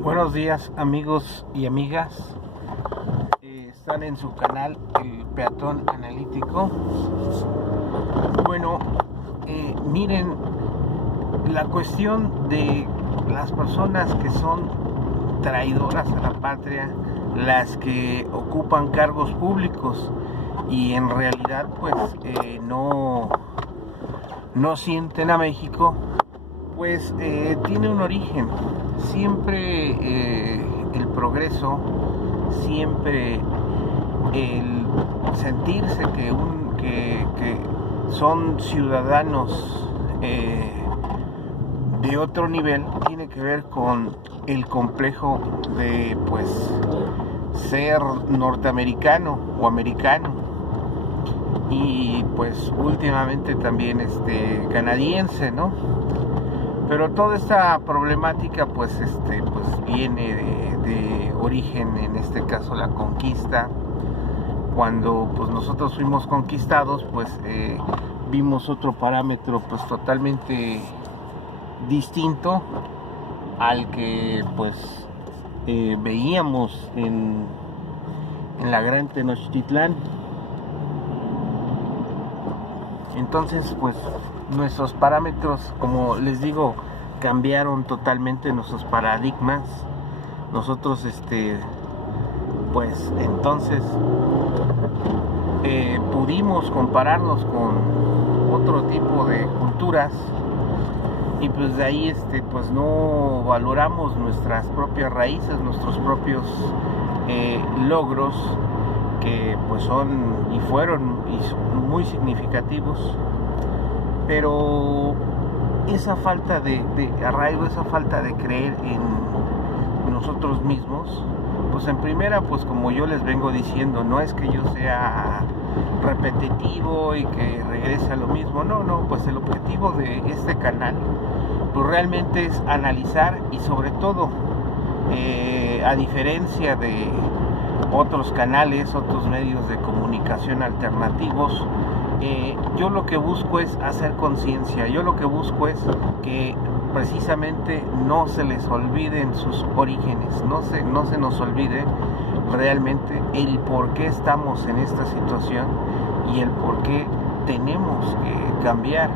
Buenos días, amigos y amigas. Están en su canal El Peatón Analítico. Bueno, miren, la cuestión de las personas que son traidoras a la patria, las que ocupan cargos públicos y en realidad pues no sienten a México, pues tiene un origen. Siempre el progreso, siempre el sentirse que son ciudadanos de otro nivel, tiene que ver con el complejo de pues ser norteamericano o americano, y pues últimamente también canadiense, ¿no? Pero toda esta problemática pues viene de origen, en este caso la conquista. Cuando pues nosotros fuimos conquistados, pues vimos otro parámetro pues totalmente distinto al que pues veíamos en la Gran Tenochtitlán. Entonces pues nuestros parámetros, como les digo, cambiaron totalmente, nuestros paradigmas. Nosotros pues entonces pudimos compararnos con otro tipo de culturas, y pues de ahí pues no valoramos nuestras propias raíces, nuestros propios logros, que pues son y fueron muy significativos. Pero esa falta de arraigo, esa falta de creer en nosotros mismos, pues en primera, pues como yo les vengo diciendo, no es que yo sea repetitivo y que regrese a lo mismo, no, pues el objetivo de este canal pues realmente es analizar, y sobre todo a diferencia de otros canales, otros medios de comunicación alternativos, yo lo que busco es hacer conciencia. Yo lo que busco es que precisamente no se les olviden sus orígenes, no se nos olvide realmente el por qué estamos en esta situación y el por qué tenemos que cambiar,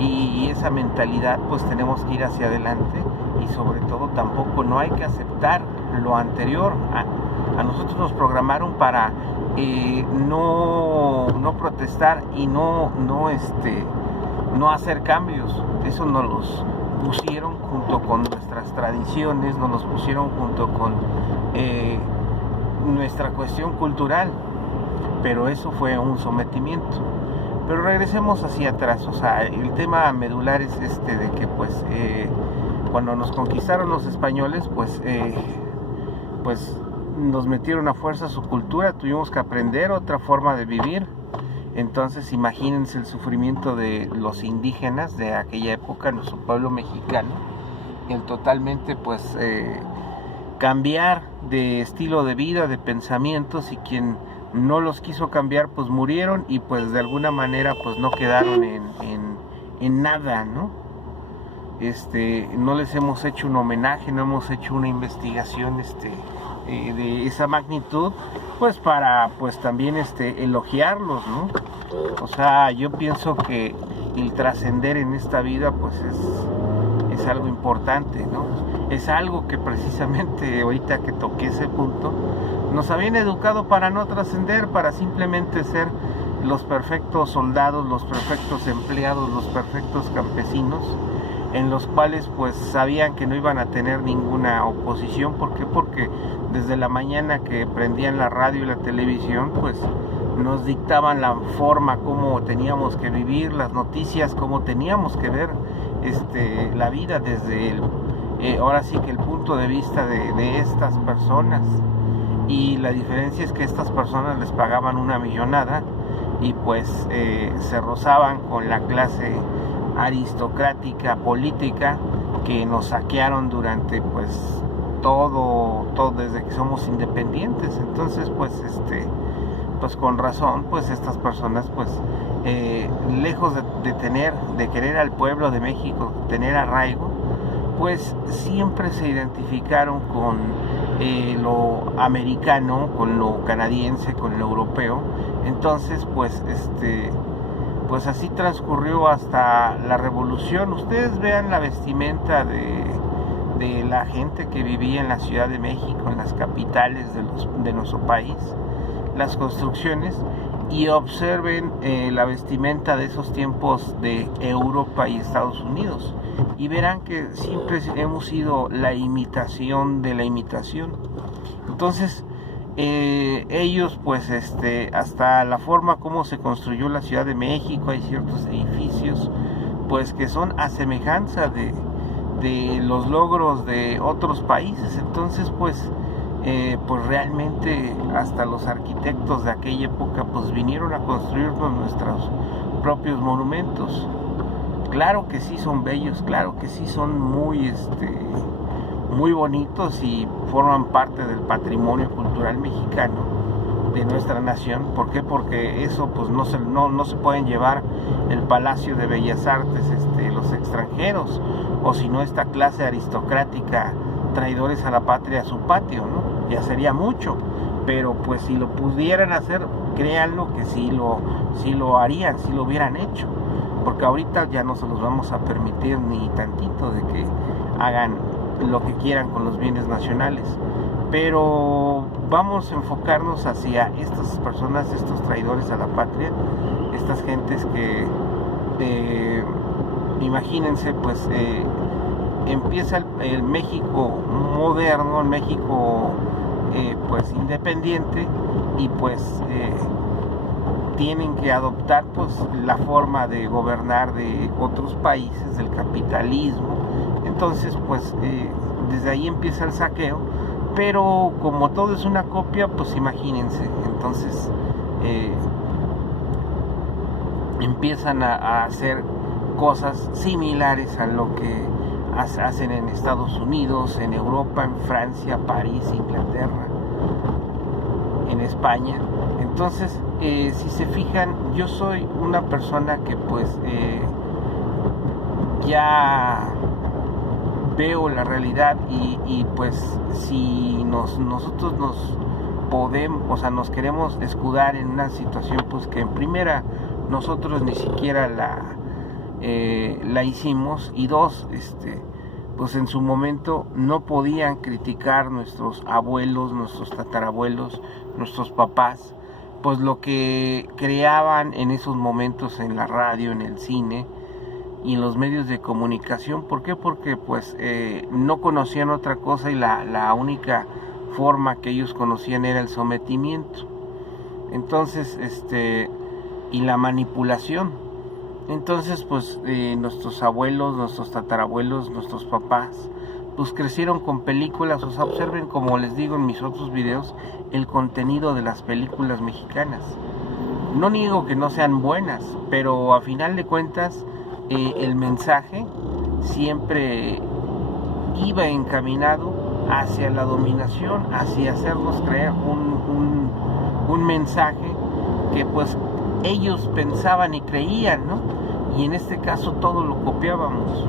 y esa mentalidad pues tenemos que ir hacia adelante. Y sobre todo tampoco no hay que aceptar lo anterior. A nosotros nos programaron para no protestar y no hacer cambios. Eso nos los pusieron junto con nuestras tradiciones, nos los pusieron junto con nuestra cuestión cultural, pero eso fue un sometimiento. Pero regresemos hacia atrás. O sea, el tema medular es de que pues cuando nos conquistaron los españoles, pues nos metieron a fuerza su cultura, tuvimos que aprender otra forma de vivir. Entonces imagínense el sufrimiento de los indígenas de aquella época, nuestro pueblo mexicano, el totalmente pues cambiar de estilo de vida, de pensamientos, y quien no los quiso cambiar pues murieron, y pues de alguna manera pues no quedaron en nada, ¿no? No les hemos hecho un homenaje, no hemos hecho una investigación de esa magnitud, pues para pues también elogiarlos, ¿no? O sea, yo pienso que el trascender en esta vida pues es algo importante, ¿no? Es algo que precisamente ahorita que toqué ese punto, nos habían educado para no trascender, para simplemente ser los perfectos soldados, los perfectos empleados, los perfectos campesinos, en los cuales pues sabían que no iban a tener ninguna oposición. ¿Por qué? Porque desde la mañana que prendían la radio y la televisión, pues nos dictaban la forma como teníamos que vivir, las noticias, cómo teníamos que ver la vida desde ahora sí que el punto de vista de estas personas. Y la diferencia es que estas personas les pagaban una millonada, y pues se rozaban con la clase aristocrática política que nos saquearon durante pues todo desde que somos independientes. Entonces pues con razón pues estas personas pues lejos de querer al pueblo de México, tener arraigo, pues siempre se identificaron con lo americano, con lo canadiense, con lo europeo. Entonces pues así transcurrió hasta la revolución. Ustedes vean la vestimenta de la gente que vivía en la Ciudad de México, en las capitales de nuestro país, las construcciones, y observen la vestimenta de esos tiempos de Europa y Estados Unidos, y verán que siempre hemos sido la imitación de la imitación. Entonces ellos pues hasta la forma como se construyó la Ciudad de México, hay ciertos edificios pues que son a semejanza de los logros de otros países. Entonces pues realmente hasta los arquitectos de aquella época pues vinieron a construirnos nuestros propios monumentos. Claro que sí son bellos, claro que sí son muy bonitos y forman parte del patrimonio cultural mexicano, de nuestra nación. ¿Por qué? Porque eso pues no se pueden llevar el Palacio de Bellas Artes los extranjeros, o si no esta clase aristocrática, traidores a la patria, a su patio, ¿no? Ya sería mucho, pero pues si lo pudieran hacer, créanlo que sí lo harían, sí lo hubieran hecho, porque ahorita ya no se los vamos a permitir ni tantito de que hagan lo que quieran con los bienes nacionales. Pero vamos a enfocarnos hacia estas personas, estos traidores a la patria, estas gentes que imagínense pues empieza el México moderno, el México pues independiente, y pues tienen que adoptar pues la forma de gobernar de otros países, del capitalismo. Entonces pues desde ahí empieza el saqueo, pero como todo es una copia, pues imagínense, entonces empiezan a hacer cosas similares a lo que hacen en Estados Unidos, en Europa, en Francia, París, Inglaterra, en España. Entonces si se fijan, yo soy una persona que pues ya veo la realidad, y pues si nosotros nos queremos escudar en una situación pues que en primera nosotros ni siquiera la hicimos, y dos, pues en su momento no podían criticar nuestros abuelos, nuestros tatarabuelos, nuestros papás, pues lo que creaban en esos momentos en la radio, en el cine y en los medios de comunicación. ¿Por qué? Porque pues no conocían otra cosa, y la única forma que ellos conocían era el sometimiento. Entonces y la manipulación. Entonces pues nuestros abuelos, nuestros tatarabuelos, nuestros papás pues crecieron con películas. O sea, observen, como les digo en mis otros videos, el contenido de las películas mexicanas. No niego que no sean buenas, pero a final de cuentas el mensaje siempre iba encaminado hacia la dominación, hacia hacernos creer un mensaje que pues ellos pensaban y creían, ¿no? Y en este caso todo lo copiábamos.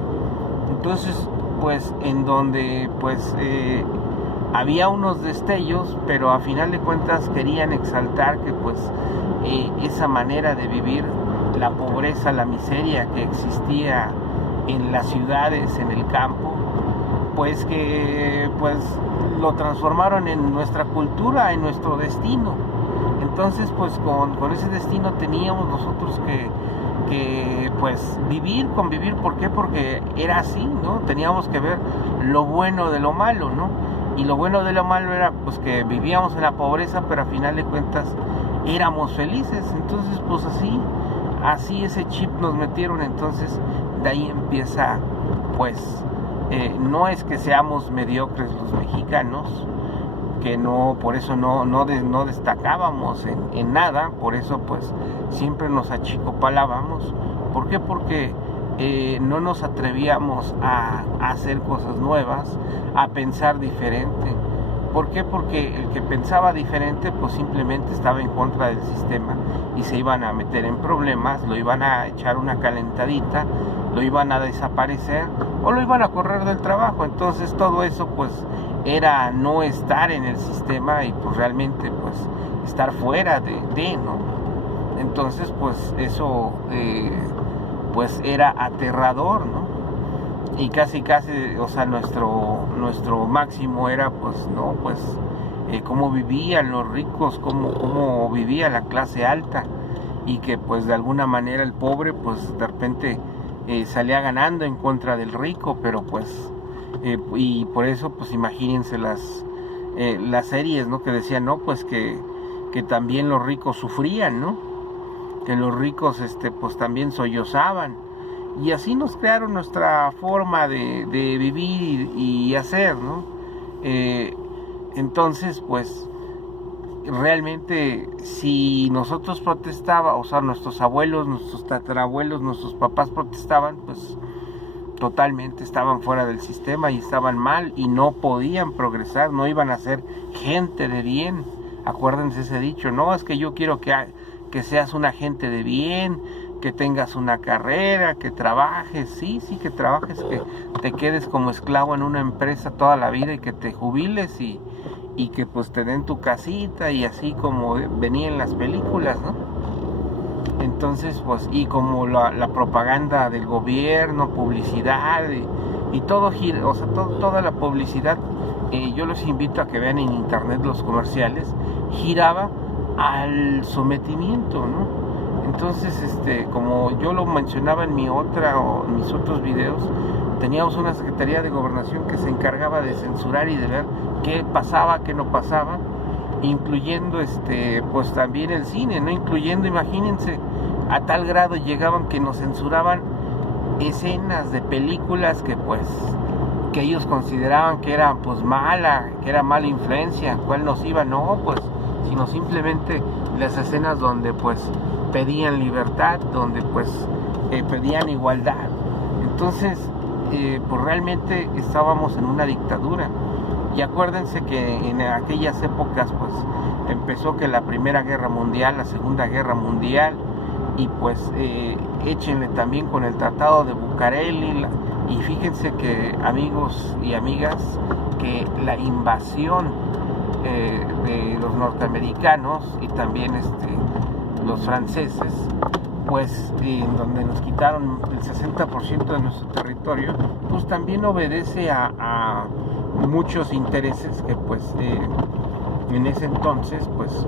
Entonces pues en donde pues había unos destellos, pero a final de cuentas querían exaltar que pues esa manera de vivir, la pobreza, la miseria que existía en las ciudades, en el campo, pues que pues lo transformaron en nuestra cultura, en nuestro destino. Entonces pues con ese destino teníamos nosotros que pues convivir. ¿Por qué? Porque era así, ¿no? Teníamos que ver lo bueno de lo malo, ¿no? Y lo bueno de lo malo era pues que vivíamos en la pobreza, pero a final de cuentas éramos felices. Entonces pues así ese chip nos metieron. Entonces de ahí empieza pues no es que seamos mediocres los mexicanos, que no, por eso no destacábamos en nada, por eso pues siempre nos achicopalábamos. ¿Por qué? Porque no nos atrevíamos a hacer cosas nuevas, a pensar diferente. ¿Por qué? Porque el que pensaba diferente pues simplemente estaba en contra del sistema y se iban a meter en problemas, lo iban a echar una calentadita lo iban a desaparecer o lo iban a correr del trabajo. Entonces todo eso pues era no estar en el sistema y pues realmente pues estar fuera de ¿no? Entonces pues eso pues era aterrador, ¿no? Y casi, o sea, nuestro máximo era pues, ¿no? Pues cómo vivían los ricos, cómo vivía la clase alta, y que pues de alguna manera el pobre pues de repente salía ganando en contra del rico, pero pues y por eso pues imagínense las series, ¿no? Que decían, no, pues que también los ricos sufrían, ¿no? Que los ricos pues también sollozaban, y así nos crearon nuestra forma de vivir y hacer, ¿no? Entonces pues realmente si nosotros protestábamos, o sea, nuestros abuelos, nuestros tatarabuelos, nuestros papás protestaban, pues totalmente estaban fuera del sistema y estaban mal y no podían progresar, no iban a ser gente de bien. Acuérdense ese dicho, no, es que yo quiero que seas una gente de bien, que tengas una carrera, que trabajes, sí, que trabajes, que te quedes como esclavo en una empresa toda la vida y que te jubiles y que pues te den tu casita, y así como venía en las películas, ¿no? Entonces pues, y como la propaganda del gobierno, publicidad y todo gira, o sea, toda la publicidad, yo los invito a que vean en internet los comerciales, giraba al sometimiento, ¿no? Entonces como yo lo mencionaba en mis otros videos, teníamos una Secretaría de Gobernación que se encargaba de censurar y de ver qué pasaba, qué no pasaba, incluyendo pues también el cine, ¿no? Incluyendo, imagínense, a tal grado llegaban que nos censuraban escenas de películas que ellos consideraban que era pues que era mala influencia, cuál nos iba, no, pues, sino simplemente las escenas donde pues pedían libertad, donde pues pedían igualdad. Entonces pues realmente estábamos en una dictadura. Y acuérdense que en aquellas épocas pues empezó que la Primera Guerra Mundial, la Segunda Guerra Mundial, y pues échenle también con el Tratado de Bucareli, y fíjense que, amigos y amigas, que la invasión de los norteamericanos y también los franceses, pues en donde nos quitaron el 60% de nuestro territorio, pues también obedece a muchos intereses que pues en ese entonces pues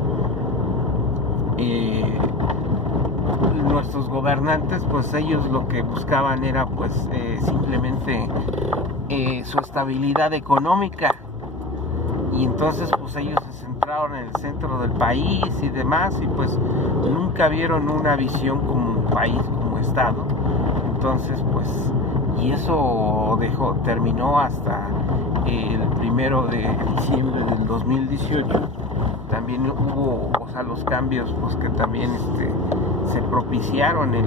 nuestros gobernantes, pues ellos lo que buscaban era pues simplemente su estabilidad económica, y entonces pues ellos se centraron en el centro del país y demás, y pues nunca vieron una visión como un país, como estado. Entonces pues, y eso terminó hasta el 1 de diciembre del 2018. También hubo, o sea, los cambios pues que también se propiciaron el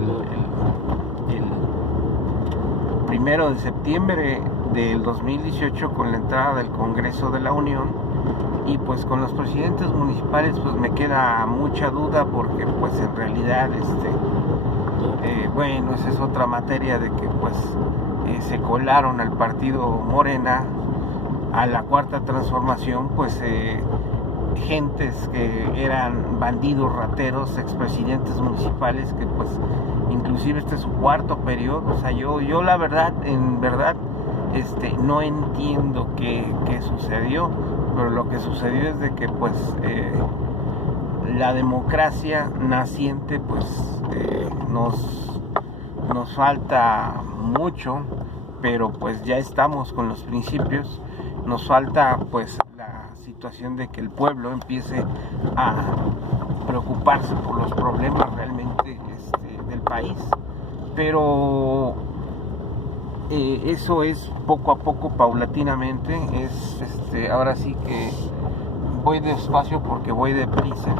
1 de septiembre del 2018 con la entrada del Congreso de la Unión, y pues con los presidentes municipales pues me queda mucha duda, porque pues en realidad bueno, esa es otra materia, de que pues se colaron al partido Morena, a la Cuarta Transformación, pues gentes que eran bandidos, rateros, expresidentes municipales, que pues inclusive este es su cuarto periodo. O sea, yo la verdad, en verdad, no entiendo qué sucedió, pero lo que sucedió es de que pues la democracia naciente pues nos falta mucho, pero pues ya estamos con los principios. Nos falta pues la situación de que el pueblo empiece a preocuparse por los problemas realmente del país, pero eso es poco a poco, paulatinamente. Ahora sí que voy despacio porque voy deprisa.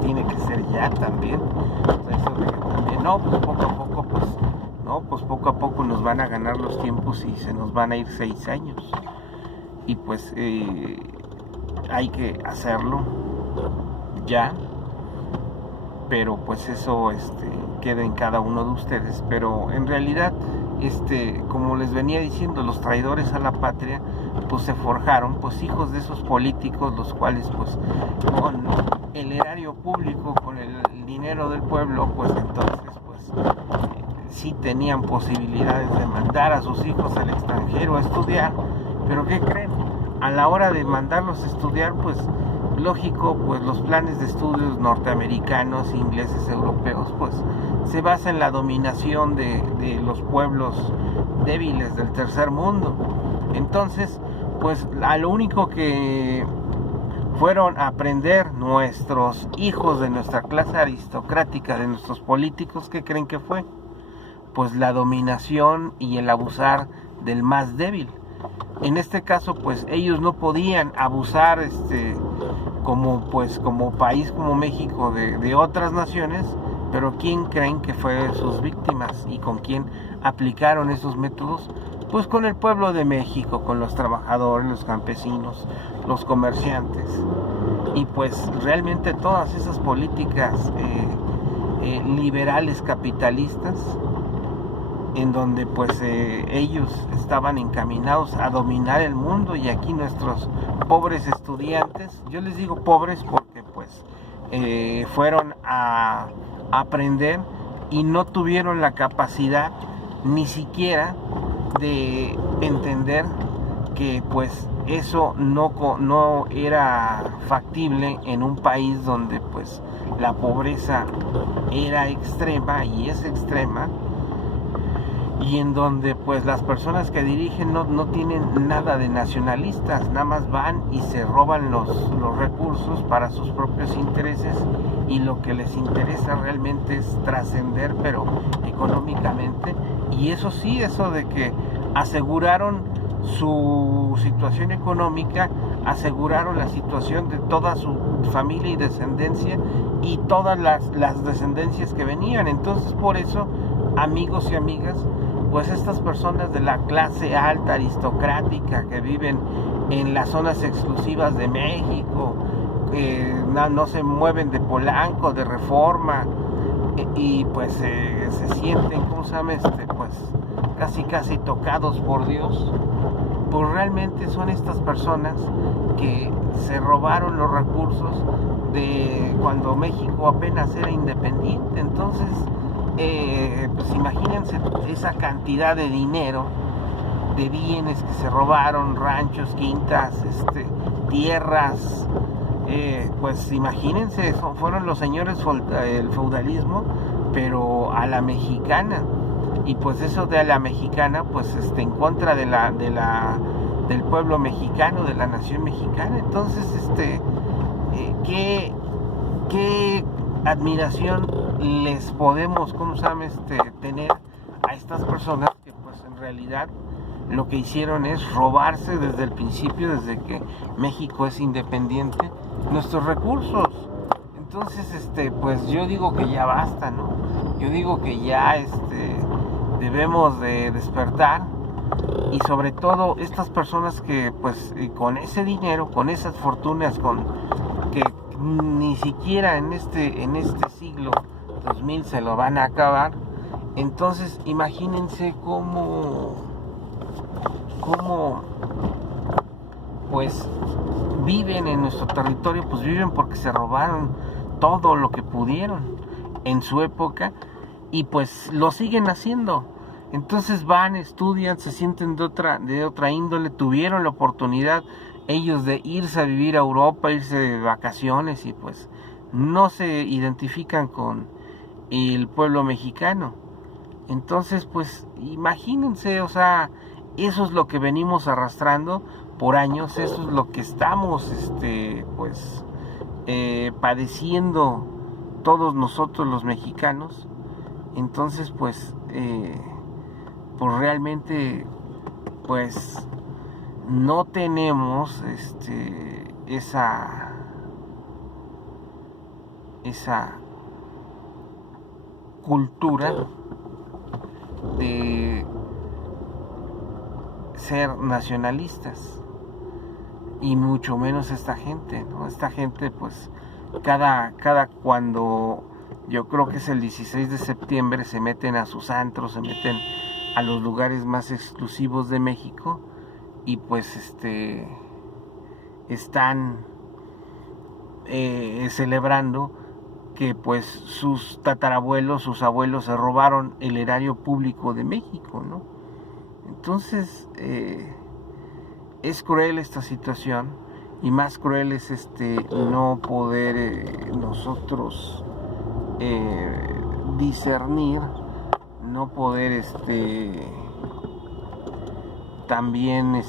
Tiene que ser ya también. O sea, eso de que también, no, pues poco a poco, pues no, pues poco a poco nos van a ganar los tiempos y se nos van a ir 6 años. Y pues hay que hacerlo ya. pero pues eso queda en cada uno de ustedes. Pero en realidad, como les venía diciendo, los traidores a la patria pues se forjaron pues hijos de esos políticos, los cuales pues con el erario público, con el dinero del pueblo, pues entonces pues sí tenían posibilidades de mandar a sus hijos al extranjero a estudiar. Pero ¿qué creen? A la hora de mandarlos a estudiar, pues lógico, pues los planes de estudios norteamericanos, ingleses, europeos, pues se basa en la dominación de los pueblos débiles del tercer mundo. Entonces, pues a lo único que fueron a aprender nuestros hijos de nuestra clase aristocrática, de nuestros políticos, ¿qué creen que fue? Pues la dominación y el abusar del más débil. En este caso, pues ellos no podían abusar como país, como México, de otras naciones, pero ¿quién creen que fue sus víctimas y con quién aplicaron esos métodos? Pues con el pueblo de México, con los trabajadores, los campesinos, los comerciantes. Y pues realmente todas esas políticas liberales capitalistas, en donde pues ellos estaban encaminados a dominar el mundo, y aquí nuestros pobres estudiantes, yo les digo pobres porque pues fueron a aprender y no tuvieron la capacidad ni siquiera de entender que pues eso no era factible en un país donde pues la pobreza era extrema y es extrema, y en donde pues las personas que dirigen no tienen nada de nacionalistas, nada más van y se roban los recursos para sus propios intereses, y lo que les interesa realmente es trascender, pero económicamente. Y eso sí, eso de que aseguraron su situación económica, aseguraron la situación de toda su familia y descendencia y todas las descendencias que venían. Entonces, por eso, amigos y amigas, pues estas personas de la clase alta aristocrática que viven en las zonas exclusivas de México, no se mueven de Polanco, de Reforma, y pues se sienten, ¿cómo se llama? Pues casi tocados por Dios, pues realmente son estas personas que se robaron los recursos de cuando México apenas era independiente. Entonces, pues imagínense esa cantidad de dinero, de bienes que se robaron, ranchos, quintas, tierras, pues imagínense, fueron los señores el feudalismo, pero a la mexicana. Y pues eso de a la mexicana, pues en contra del pueblo mexicano, de la nación mexicana. Entonces, qué admiración les podemos, ¿cómo se llama? Tener a estas personas que pues en realidad lo que hicieron es robarse desde el principio, desde que México es independiente, nuestros recursos. Entonces, pues yo digo que ya basta, ¿no? Yo digo que ya debemos de despertar, y sobre todo estas personas que pues con ese dinero, con esas fortunas, que ni siquiera en este siglo 2000 se lo van a acabar. Entonces imagínense cómo pues viven en nuestro territorio. Pues viven porque se robaron todo lo que pudieron en su época, y pues lo siguen haciendo. Entonces van, estudian, se sienten de otra índole, tuvieron la oportunidad ellos de irse a vivir a Europa, irse de vacaciones, y pues no se identifican con el pueblo mexicano. Entonces, pues imagínense, o sea, eso es lo que venimos arrastrando por años, eso es lo que estamos padeciendo todos nosotros los mexicanos. Entonces, pues realmente pues no tenemos esa cultura de ser nacionalistas, y mucho menos esta gente, ¿no? Esta gente pues cada cuando yo creo que es el 16 de septiembre, se meten a sus antros, se meten a los lugares más exclusivos de México y pues están celebrando que pues sus tatarabuelos, sus abuelos se robaron el erario público de México, ¿no? Entonces es cruel esta situación y más cruel es no poder nosotros discernir, no poder también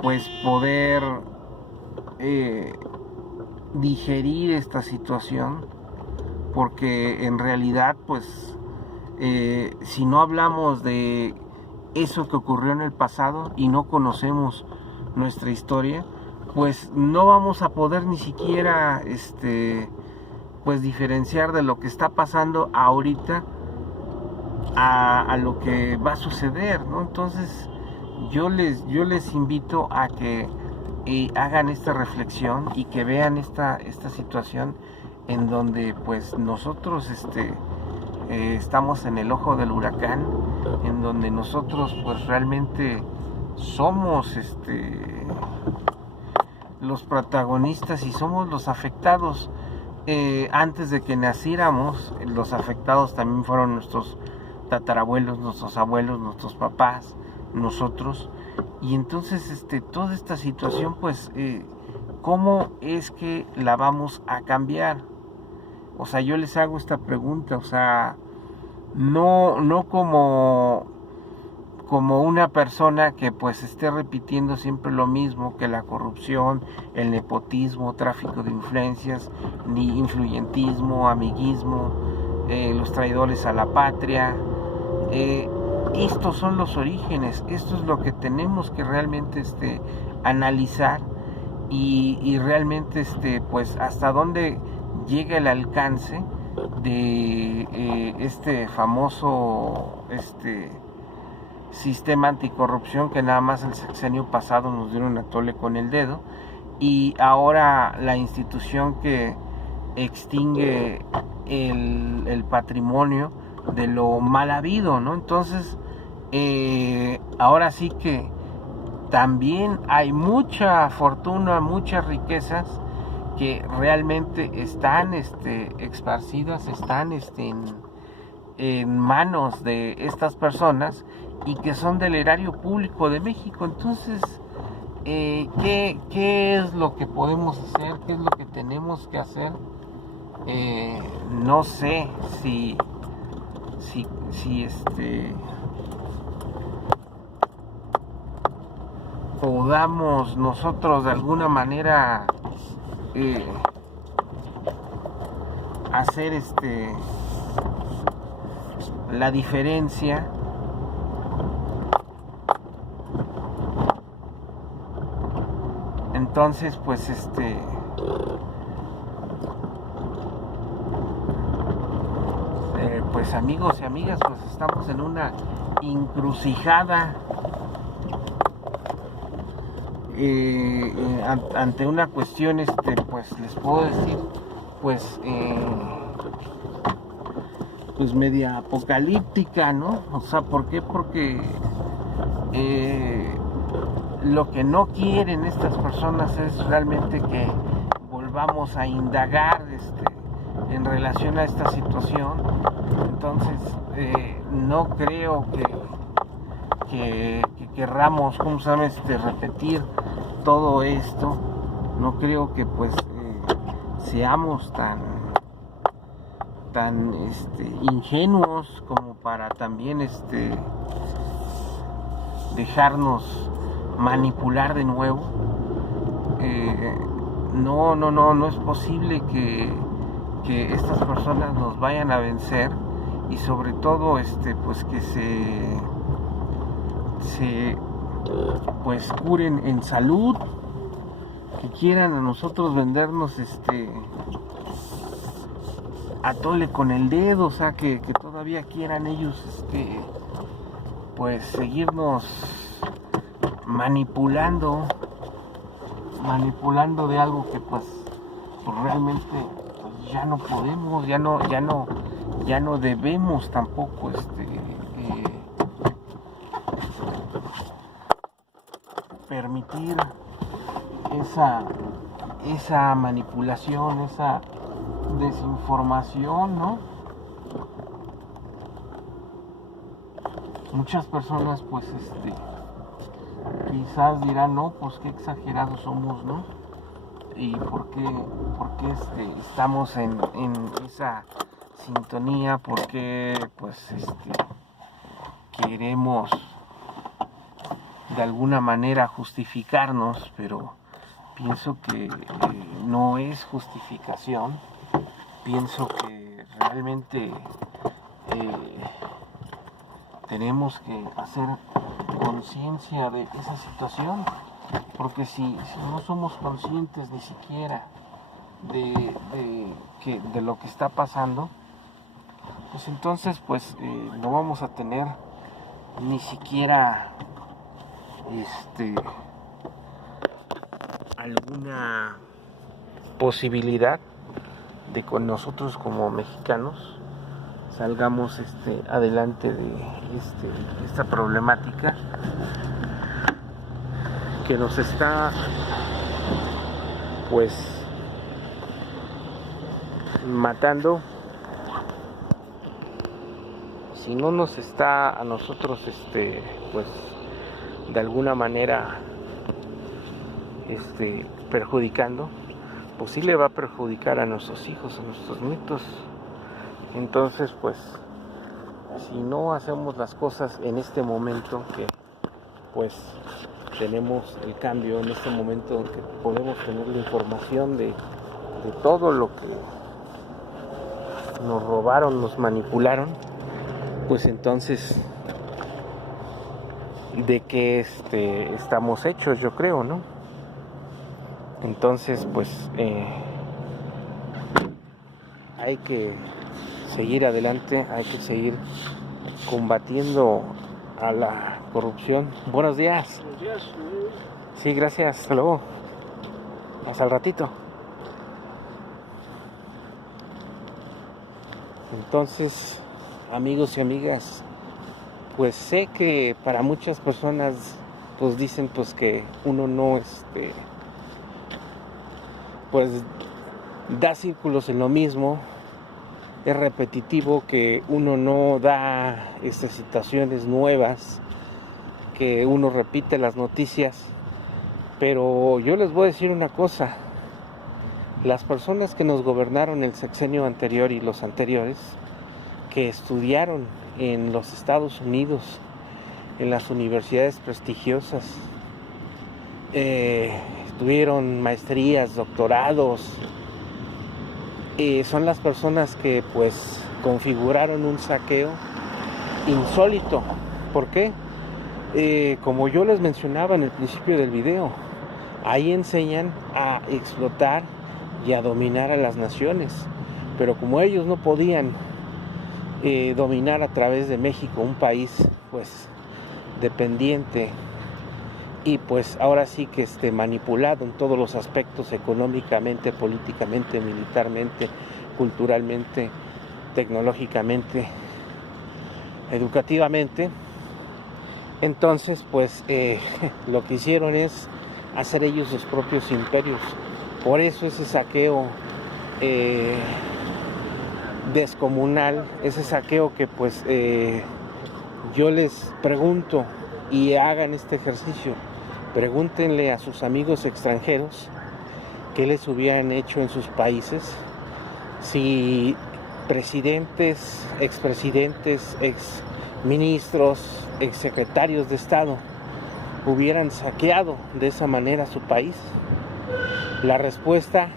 pues poder digerir esta situación, porque en realidad pues si no hablamos de eso que ocurrió en el pasado y no conocemos nuestra historia, pues no vamos a poder ni siquiera pues diferenciar de lo que está pasando ahorita a lo que va a suceder, ¿no? Entonces yo les invito a que hagan esta reflexión y que vean esta situación en donde pues nosotros estamos en el ojo del huracán, en donde nosotros pues realmente somos los protagonistas y somos los afectados. Antes de que naciéramos, los afectados también fueron nuestros tatarabuelos, nuestros abuelos, nuestros papás, nosotros. Y entonces toda esta situación pues ¿cómo es que la vamos a cambiar? O sea, yo les hago esta pregunta, o sea, no como una persona que pues esté repitiendo siempre lo mismo, que la corrupción, el nepotismo, tráfico de influencias, ni influyentismo, amiguismo, los traidores a la patria. Estos son los orígenes, esto es lo que tenemos que realmente analizar y realmente pues hasta dónde llega el alcance de este famoso sistema anticorrupción que nada más el sexenio pasado nos dieron a tole con el dedo, y ahora la institución que extingue el patrimonio de lo mal habido, ¿no? Entonces ahora sí que también hay mucha fortuna, muchas riquezas que realmente están esparcidas, están en manos de estas personas y que son del erario público de México. Entonces, ¿qué es lo que podemos hacer? ¿Qué es lo que tenemos que hacer? No sé si podamos nosotros de alguna manera hacer la diferencia. Entonces pues pues amigos y amigas, pues estamos en una encrucijada ante una cuestión pues les puedo decir pues pues media apocalíptica, ¿no? O sea, ¿por qué? Porque lo que no quieren estas personas es realmente que volvamos a indagar en relación a esta situación. Entonces no creo que querramos, ¿cómo se llama? Repetir todo esto. No creo que pues seamos tan ingenuos como para también dejarnos manipular de nuevo. No es posible que estas personas nos vayan a vencer, y sobre todo pues que se pues curen en salud, que quieran a nosotros vendernos a tole con el dedo, o sea, que todavía quieran ellos pues seguirnos manipulando de algo que pues realmente pues ya no podemos, ya no debemos tampoco permitir esa manipulación, esa desinformación, ¿no? Muchas personas pues quizás dirán, no, pues qué exagerados somos, ¿no? Y por qué estamos en esa sintonía, porque pues queremos de alguna manera justificarnos, pero pienso que no es justificación. Pienso que realmente tenemos que hacer conciencia de esa situación, porque si no somos conscientes ni siquiera de lo que está pasando, pues entonces pues no vamos a tener ni siquiera alguna posibilidad de con nosotros como mexicanos salgamos adelante de esta problemática que nos está pues matando. Si no nos está a nosotros pues de alguna manera perjudicando, pues sí le va a perjudicar a nuestros hijos, a nuestros nietos. Entonces pues si no hacemos las cosas en este momento, que pues tenemos el cambio en este momento en que podemos tener la información de todo lo que nos robaron, nos manipularon, pues entonces de qué estamos hechos, yo creo, ¿no? Entonces pues hay que seguir adelante, hay que seguir combatiendo a la corrupción. Buenos días. Buenos días. Sí, gracias, hasta luego. Hasta el ratito. Entonces, amigos y amigas, pues sé que para muchas personas pues dicen pues que uno no pues da círculos en lo mismo, es repetitivo, que uno no da situaciones nuevas, que uno repite las noticias. Pero yo les voy a decir una cosa: las personas que nos gobernaron el sexenio anterior y los anteriores, que estudiaron en los Estados Unidos, en las universidades prestigiosas, tuvieron maestrías, doctorados, son las personas que pues configuraron un saqueo insólito. ¿Por qué? Como yo les mencionaba en el principio del video, ahí enseñan a explotar y a dominar a las naciones, pero como ellos no podían dominar a través de México, un país pues dependiente y pues ahora sí que manipulado en todos los aspectos, económicamente, políticamente, militarmente, culturalmente, tecnológicamente, educativamente, entonces pues lo que hicieron es hacer ellos sus propios imperios. Por eso ese saqueo descomunal, ese saqueo que pues yo les pregunto, y hagan este ejercicio, pregúntenle a sus amigos extranjeros qué les hubieran hecho en sus países si presidentes, expresidentes, exministros, exsecretarios de Estado hubieran saqueado de esa manera su país. La respuesta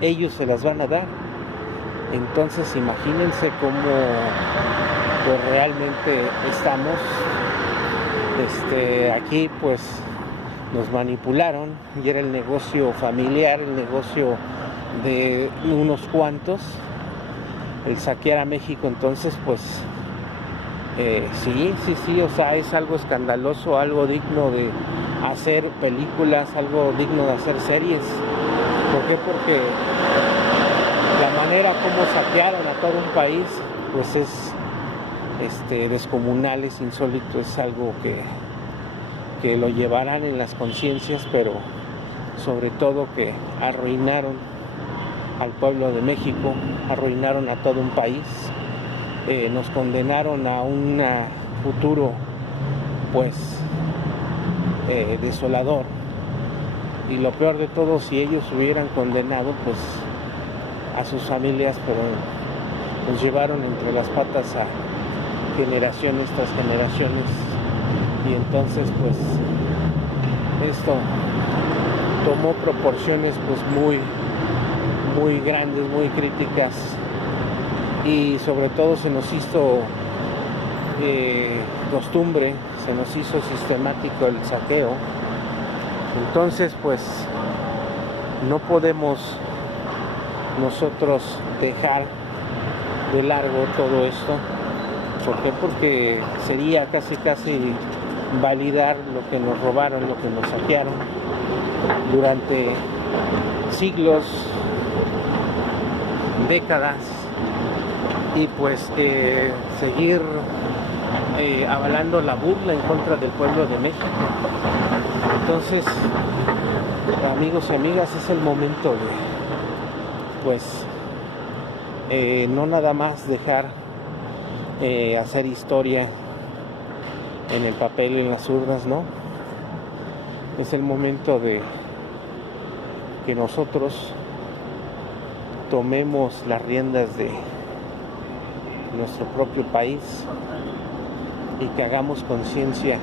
ellos se las van a dar. Entonces imagínense cómo pues realmente estamos. Aquí pues nos manipularon y era el negocio familiar, el negocio de unos cuantos, el saquear a México. Entonces pues sí, o sea, es algo escandaloso, algo digno de hacer películas, algo digno de hacer series. ¿Por qué? Porque la manera como saquearon a todo un país, pues es descomunal, es insólito, es algo que lo llevarán en las conciencias, pero sobre todo que arruinaron al pueblo de México, arruinaron a todo un país, nos condenaron a un futuro pues desolador, y lo peor de todo, si ellos hubieran condenado pues a sus familias, pero nos llevaron entre las patas a generaciones tras generaciones, y entonces pues esto tomó proporciones pues muy grandes, muy críticas, y sobre todo se nos hizo costumbre, se nos hizo sistemático el saqueo. Entonces pues no podemos nosotros dejar de largo todo esto. ¿Por qué? Porque sería casi validar lo que nos robaron, lo que nos saquearon durante siglos, décadas, y pues seguir avalando la burla en contra del pueblo de México. Entonces, amigos y amigas, es el momento de pues no nada más dejar hacer historia en el papel y en las urnas, ¿no? Es el momento de que nosotros tomemos las riendas de nuestro propio país y que hagamos conciencia